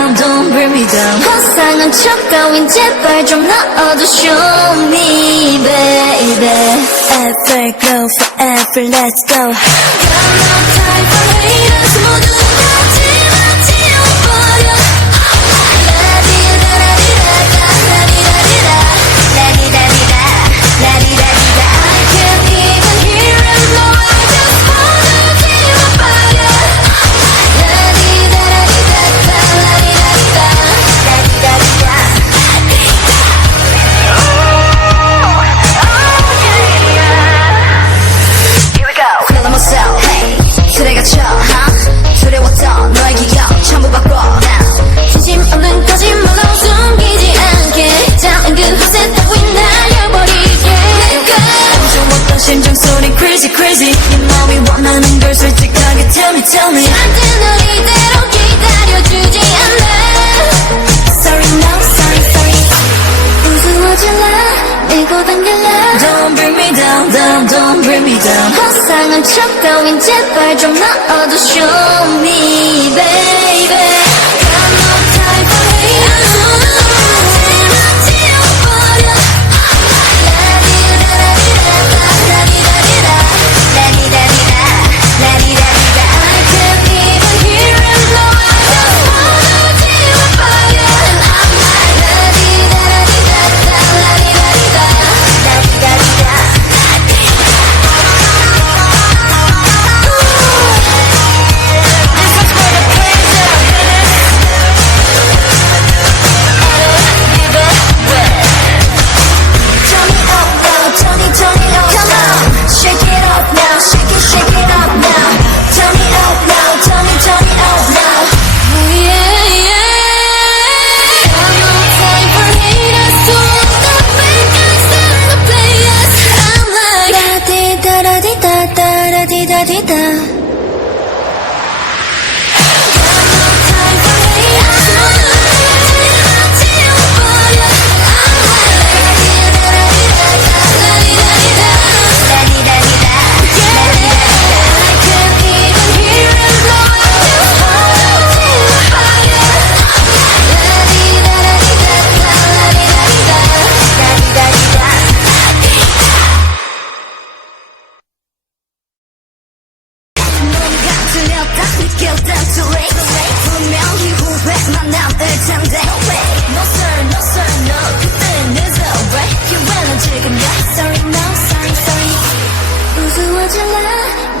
down, don't bring me down. 화상한 척 따윈 제발 좀 넣어도 show me, baby. Everglow, forever, let's go. Got no time for haters, 모두 다 지워버려. 라디라디라다, 라디라디라, 라디라디라, 라디라디라. I can't even hear it, no, I just wanna 지워버려. 라디라디라다, 라디라디라, 라디라디라. Here we go. Feeling myself, hey, 틀에 갇혀, 두려웠던 너의 기억 전부 바꿔 now. 진심 없는 거짓말로 숨기지 않게 닿은 그 허세 따윈 날려버리게. 무서웠던 심장 소리 crazy crazy. 네 마음이 원하는 걸 솔직하게 tell me tell me. 잔뜩 널 이대로 기다려주지 않아. Sorry no sorry sorry. 우스워질라 밀고 당길라. Don't bring me down down don't bring me down. 화상한 척 따윈 제발 좀 넣어도 show me baby. Got no time for haters. 지워버려. 라디라디라다 라디라디라 라디라디라 라디라디라. I can't even hear it, no, I just wanna 지워버려. And I'm like 라디라디라다 라디라디라 라디라디라. 분명히 후회만 남을 텐데. No sir, no sir, no. 그때는 늦어. 기회는 지금이야. Sorry, no, sorry, sorry. 우스워질라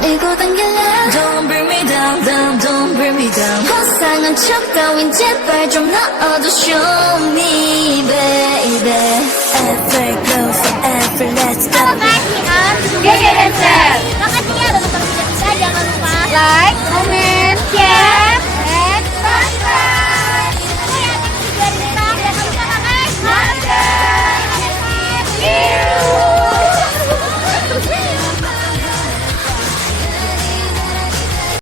밀고 당길라. Don't bring me down, down, don't bring me down. 화상한 척 따윈 제발 좀 넣어도 show me, baby. Every